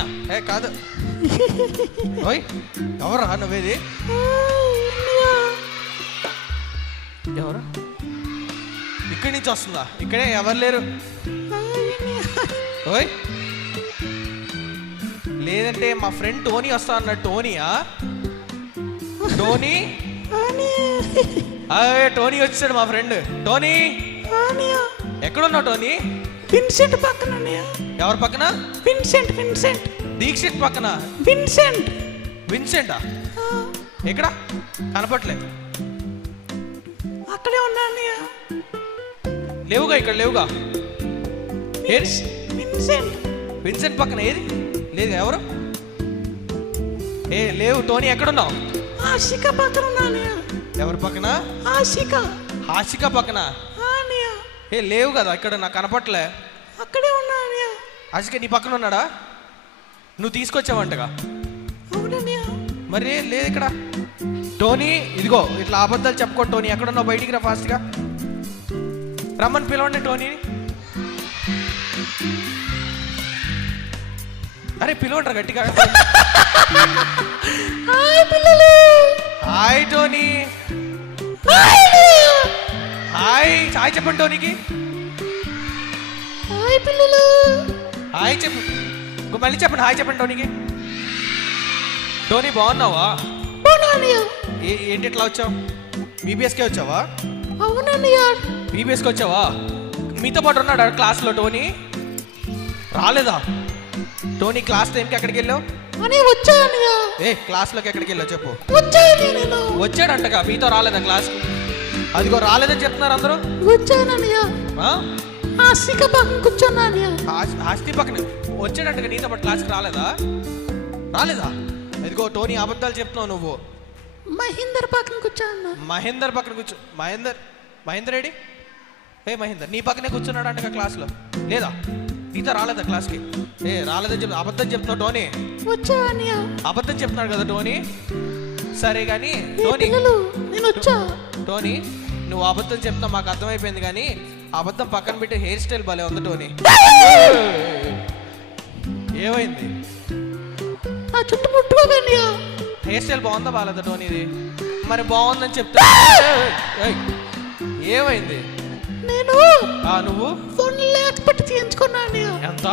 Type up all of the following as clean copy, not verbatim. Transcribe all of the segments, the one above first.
అన్నయ్య ఏ కాదు. ఓయ్ ఎవరా నువ్వేది? ఎవరు? ఇక్కడి నుంచి వస్తుందా? ఇక్కడే ఎవరు లేరు. ఓయ్ లేదంటే మా ఫ్రెండ్ టోనీ వస్తా అన్నాడు. టోనీయా? టోనీ టోనీ వచ్చాడు మా ఫ్రెండ్. టోనీ ఎక్కడున్నావు టోనీ? విన్సెంట్ పక్కన. ఎవరి పక్కన? విన్సెంట్ దీక్షిత్ పక్కన. విన్సెంటా? ఎక్కడ కనపట్లేదు. అక్కడే ఉన్నా. లేవుగా, ఇక్కడ లేవుగా. విన్సెంట్ పక్కన ఏది లేదు. ఎవరు? ఏ లేవు. టోనీ ఎక్కడున్నావు? ఆశిక పక్కన ఉన్నాను. ఎవరి పక్కన? ఆశిక పక్కన. ఏ లేవు కదా ఇక్కడ, నాకు కనపట్లే. అక్కడే ఉన్నా. ఆశిక నీ పక్కన ఉన్నాడా? నువ్వు తీసుకొచ్చావంటగా. మరి లేదు ఇక్కడ. టోనీ ఇదిగో ఇట్లా అబద్ధాలు చెప్పుకో. టోనీ ఎక్కడున్నావు? బయటికి రా ఫాస్ట్గా. రమ్మని పిలవండి టోనీ. అరే పిలవండి రా గట్టిగా. Hi Tony. హాయ్ చెప్పండి టోనీకి. హాయ్ చెప్పు. మళ్ళీ చెప్పండి హాయ్ చెప్పండి టోనీకి. టోనీ బాగున్నావా? ఏంటి ఇట్లా వచ్చావు? బీబీఎస్కే వచ్చావా? బీబీఎస్కి వచ్చావా? మీతో పాటు ఉన్నాడా క్లాస్లో టోనీ? రాలేదా? టోనీ క్లాస్ టైంకి ఎక్కడికి వెళ్ళావు? ఏ క్లాస్లోకి ఎక్కడికి వెళ్ళావు చెప్పు. వచ్చాడంటగా, మీతో రాలేదా క్లాస్కి? అదిగో రాలేదని చెప్తున్నారు అందరూ. ఆస్తి పక్కన వచ్చాడంటగా, నీతో పాటు క్లాస్కి రాలేదా? అదిగో టోనీ అబద్ధాలు చెప్తున్నావు నువ్వు. మహేందర్ పక్కన కూర్చోన్నా. మహేందర్ పక్కన కూర్చో. మహేందర్ రెడ్డి? ఏ మహేందర్ నీ పక్కనే కూర్చున్నాడు అంటగా క్లాస్లో. లేదా నీతో రాలేదా క్లాస్కి? ఏ రాలేదని చెప్పి అబద్ధం చెప్తున్నావు టోనీ. అబద్ధం చెప్తున్నాడు కదా టోనీ. సరే కానీ టోనీ, టోనీ నువ్వు అబద్ధం చెప్తావు మాకు అర్థమైపోయింది, కానీ అబద్ధం పక్కన పెట్టి హెయిర్ స్టైల్ భలే ఉంది టోనీ. ఏమైంది? హెయిర్ స్టైల్ బాగుందా బాగాలేదా టోనీది? మరి బాగుందని చెప్తా. ఏమైంది? నువ్వు 1 lakh పెట్టి చేయించుకున్నాను. ఎంత?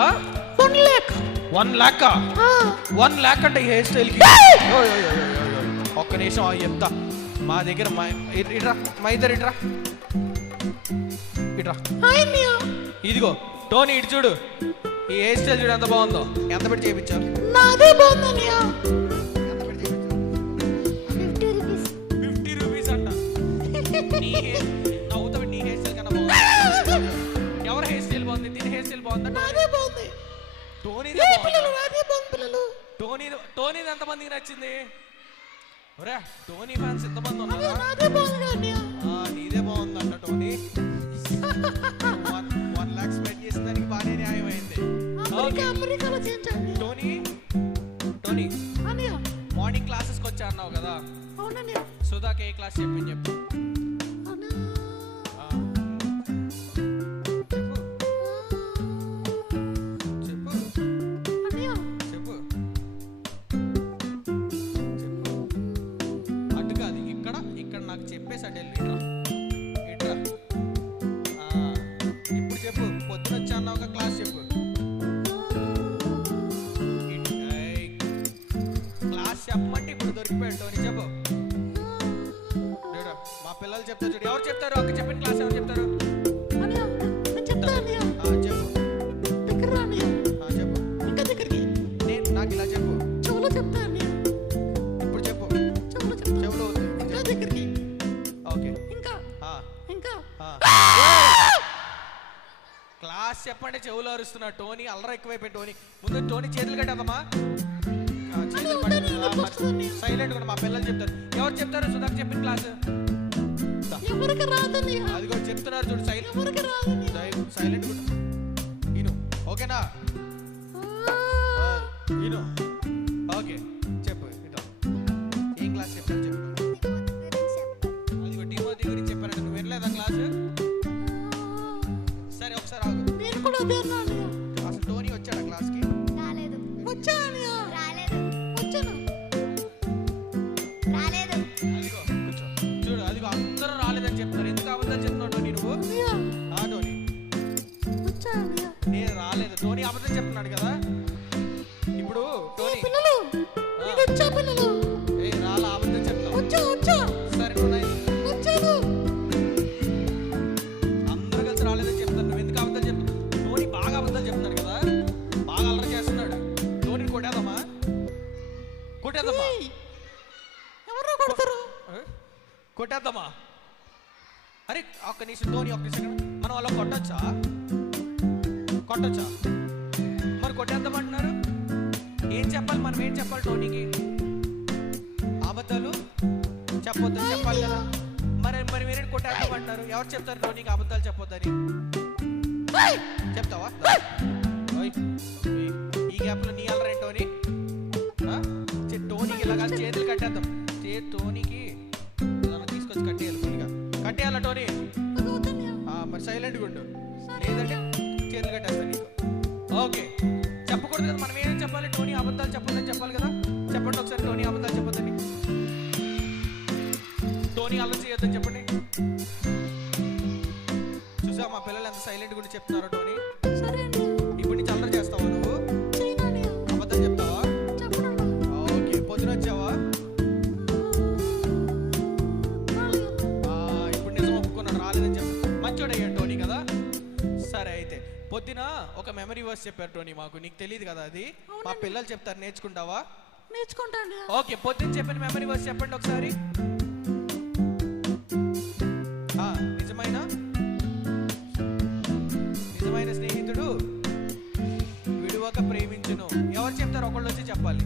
1 lakh. 1 lakh? 1 lakh అంటే హెయిర్ స్టైల్కి? ఒక్క నిమిషం చెప్తా. మా దగ్గర ఇట్రా, మా ఇద్దరు ఇట్రా. ఇదిగో టోనీ ఇటు చూడు. ఈ హెయిర్ స్టైల్ చూడు ఎంత బాగుందో. ఎంత పెట్టి చేయించావు? నాదే బాగుంది. 50 రూపీస్ అంట. నవ్వుతావు. నీ హెయిర్ స్టైల్ కన్నా బాగుంది. ఎవరి హెయిర్ స్టైల్ బాగుంది? దీని హెయిర్ స్టైల్ బాగుందా? టోనీది ఎంతమందికి నచ్చింది? టోనీ ఫ్యాన్స్ ఎంతమంది ఉన్నారా? నీదే బాగుందంట టోనీ. 1 lakh స్పెండ్ చేసిన దానికి బాగానే న్యాయం అయింది. టోనీ మార్నింగ్ క్లాసెస్కి వచ్చా అన్నావు కదా, సుధాకి ఏ క్లాస్ చెప్పి చెప్పు. అటు కాదు, ఇక్కడ నాకు చెప్పేసాడు. ఇట్రా. ఇప్పుడు చెప్పు. పొద్దున వచ్చా అన్నావు ఒక క్లాస్ చెప్పు. క్లాస్ చెప్పమంటే ఇప్పుడు దొరికిపోయాడు టోనీ. చెప్పు. మా పిల్లలు చెప్తారు చూడు. ఎవరు చెప్తారు? ఒక చెప్పిన క్లాస్ ఎవరు చెప్తారు? నాకు ఇలా చెప్పు. ఇప్పుడు చెప్పు. చెవులో ఓకే. క్లాస్ చెప్పండి చెవులో అరుస్తున్నాడు టోనీ. అల్లరి ఎక్కువైపోయి టోనీ. ముందు టోనీ చేతులు కట్టేద్దామా? సైలెంట్ కూడా. మా పిల్లలు చెప్తారు. ఎవరు చెప్తారు? సుధాకి చెప్పిన క్లాస్ అదిగో చెప్తున్నారు చూడు. సైలెంట్ కూడా. ఓకేనా? ఓకే చెప్పు. ఏం క్లాస్ చెప్పారు చెప్పు. అదిగో టీమోతి గురించి చెప్పారంట. నువ్వు వినలేదా క్లాసు? సరే ఒకసారి ఆగు. అసలు టోనీ వచ్చాడా క్లాస్కి? వచ్చా కొట్టేద్దామా? అరే ఒక్క నిమిషం టోనీ, ఒక్క నిమిషం. మనం అలా కొట్టొచ్చా? మరి కొట్టేద్దామంటున్నారు. ఏం చెప్పాలి? మనం ఏం చెప్పాలి టోనీకి? అబద్ధాలు చెప్పొద్దని చెప్పాలి కదా. మరి మీరేంటి కొట్టేద్దామంటారు? ఎవరు చెప్తారు టోనీకి అబద్ధాలు చెప్పొద్దని? చెప్తావా? ఈ గ్యాప్లో నీ అల్లరే టోనీ. టోనీకి ఇలాగా చేతులు కట్టేద్దాం. టోనీకి తీసుకొచ్చి కట్టేయాలి, ఫుల్గా కట్టేయాలా టోనీ? మరి సైలెంట్గా ఉండు, లేదంటే చేతులు కట్టేస్తాను నీకు. ఓకే, చెప్పకూడదు కదా. మనం ఏం చెప్పాలి? టోనీ అబద్ధాలు చెప్పొద్దని చెప్పాలి కదా. చెప్పండి ఒకసారి, టోనీ అబద్ధాలు చెప్పొద్దని. టోనీ అలా చేయొద్దని చెప్పండి. చూసా మా పిల్లలు ఎంత సైలెంట్ గురించి చెప్తున్నారో టోనీ. ఇప్పుడు నుంచి అల్లరి చేస్తావా నువ్వు? అబద్ధం చెప్తావా? ఓకే, పొద్దున వచ్చావా? ఇప్పుడు నిజం ఒప్పుకున్నాడు, రాలేదని చెప్పు. మంచోడు అయ్యాడు టోనీ కదా. సరే అయితే పొద్దున ఒక మెమరీ వర్స్ చెప్పారు టోనీ మాకు. నీకు తెలియదు కదా అది. మా పిల్లలు చెప్తారు, నేర్చుకుంటావా? నేర్చుకుంటాను. ఓకే, పొద్దున చెప్పిన మెమరీ వర్స్ చెప్పండి ఒకసారి. నిజమైన స్నేహితుడు విడువక ప్రేమించును. ఎవరు చెప్తారు? ఒకళ్ళు వచ్చి చెప్పాలి.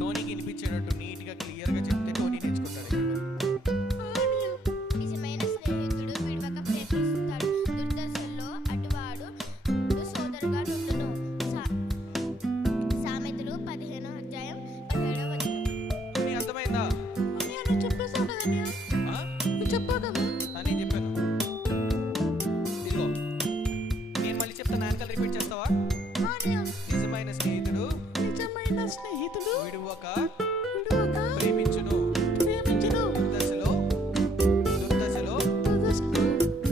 టోనీకి వినిపించేటట్టు నీట్గా క్లియర్గా చెప్తే టోనీ నేర్చుకుంటాడు. నిజమైన స్నేహితుడు విడువక ప్రేమిస్తాడు, దుర్దశలో అటువాడు సోదరుగా నుండును. సామెతలు 15వ అధ్యాయం 17వ వచనం. అర్థమైందా? చెప్పేసావు కదా, చెప్పావు కదా. నేను చెప్పాను. ఇదిగో నేను మళ్ళీ చెప్తాను, వెనకాల రిపీట్ చేస్తావా? నిజమైన స్నేహితుడు విడువక ప్రేమించును. దుర్దశలో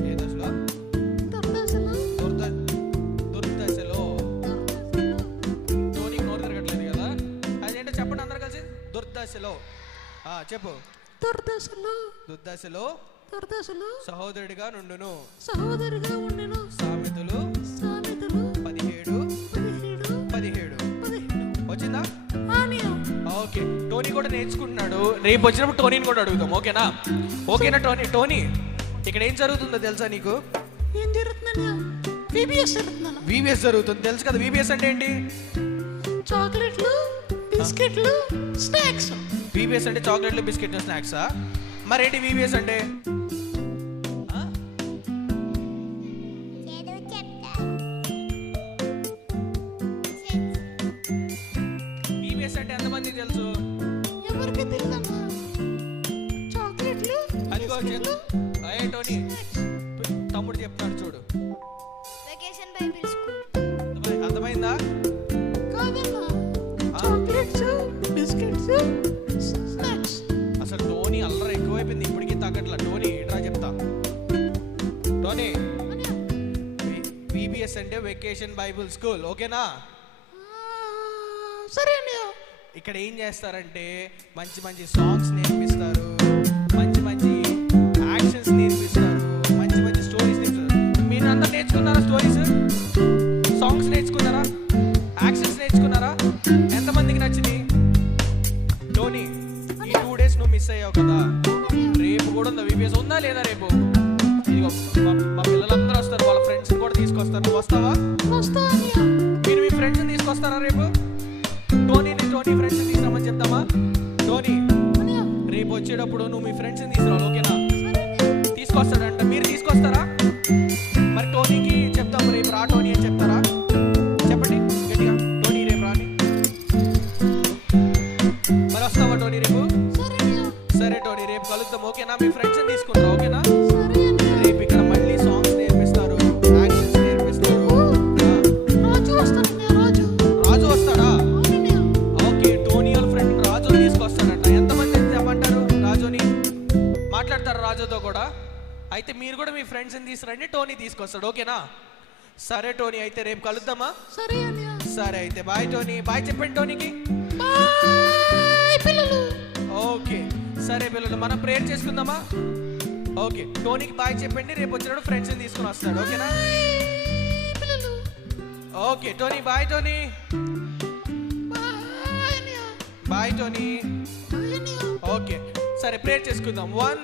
ఏ దశలో? దుర్దశలో. టోనీకి నోరు తిరగట్లేదు కదా. అదేంటో చెప్పండి అందరు కలిసి. దుర్దశలో చెప్పు. దుర్దశలో సహోదరుడిగా నుండును. సామెతలు 17 వచ్చిందా? ఓకే, టోనీ కూడా నేర్చుకుంటున్నాడు. రేపు వచ్చినప్పుడు టోనీని కూడా అడుగుదాం. ఓకేనా టోనీ? ఇక్కడ ఏం జరుగుతుందో తెలుసా నీకు? ఏం జరుగుతుందన్నా? VBS జరుగుతుంది తెలుసు కదా. VBS అంటే ఏంటి? చాక్లెట్లు, బిస్కెట్లు, స్నాక్స్. VBS అంటే చాక్లెట్లు, బిస్కెట్లు, స్నాక్సా? మరేంటి VBS అంటే? VBS అంటే ఎంతమంది తెలుసు? ఎవరికి తెలుసన్నా? చాక్లెట్లు, అదిగో అయ్యే టోనీ తమ్ముడు చెప్తాడు చూడు. Vacation Bible school. అర్థమైందా? కాదన్నా, చాక్లెట్స్, బిస్కెట్స్, స్నాక్స్. అసలు టోనీ అల్లరి ఎక్కువైపోయింది, ఇప్పటికీ తగ్గట్లా. టోనీ ఇట్రా చెప్తా. టోనీ VBS అంటే వెకేషన్ బైబిల్ స్కూల్. ఓకేనా? సరే అన్నయ్య. ఇక్కడ ఏం చేస్తారంటే మంచి మంచి సాంగ్స్ నేర్పిస్తారు, మంచి మంచి యాక్షన్స్ నేర్పిస్తారు, మంచి మంచి స్టోరీస్ నేర్పిస్తారు. మీరు అందరూ నేర్చుకున్నారా? స్టోరీస్, సాంగ్స్ నేర్చుకున్నారా? యాక్షన్స్ నేర్చుకున్నారా? ఎంతమందికి నచ్చింది? టోనీ ఈ 2 days నువ్వు మిస్ అయ్యావు కదా. రేపు కూడా ఉందా VBS? ఉందా లేదా రేపు? ఇదిగో మా పిల్లలందరూ వస్తారు, వాళ్ళ ఫ్రెండ్స్ కూడా తీసుకొస్తారు. నువ్వు వస్తావా? మీరు మీ ఫ్రెండ్స్ని తీసుకొస్తారా రేపు? టోనీ ఫ్రెండ్స్ తీసుకురామని చెప్తామా? టోనీ రేపు వచ్చేటప్పుడు నువ్వు మీ ఫ్రెండ్స్ని తీసుకురావాలి. ఓకేనా? తీసుకొస్తాడంట. మీరు తీసుకొస్తారా? మరి టోనీకి చెప్తాము రేపు రా టోనీ అని చెప్తారా? చెప్పండి గట్టిగా. టోనీ రేపు రాని. మరి వస్తావా టోనీ రేపు? సరే టోనీ, రేపు కలుద్దాం. ఓకేనా? మీ ఫ్రెండ్స్ని తీసుకుంటారా? ఓకేనా? రేపు ఇక్కడ మళ్ళీ సాంగ్స్ నేర్పిస్తారు, యాక్షన్స్ నేర్పిస్తారు. రాజు వస్తాడా? ఓకే, టోనీ వాళ్ళ ఫ్రెండ్ రాజు తీసుకొస్తాడంట. ఎంతమంది చెప్పంటారు రాజుని? మాట్లాడతారు రాజుతో కూడా. అయితే మీరు కూడా మీ ఫ్రెండ్స్ని తీసుకురండి, టోనీ తీసుకొస్తాడు. ఓకేనా? సరే టోనీ, అయితే రేపు కలుద్దామా? సరే అయితే బాయ్ టోనీ. బాయ్ చెప్పండి టోనీకి. ఓకే సరే పిల్లలు, మనం ప్రేయర్ చేసుకుందామా? ఓకే, టోనీకి బాయ్ చెప్పండి. రేపు వచ్చినప్పుడు ఫ్రెండ్స్ని తీసుకుని వస్తాడు. ఓకేనా? Okay Tony, bye Tony. Bye Tony. Bye అన్నయ్య. ఓకే సరే ప్రేయర్ చేసుకుందాం. 1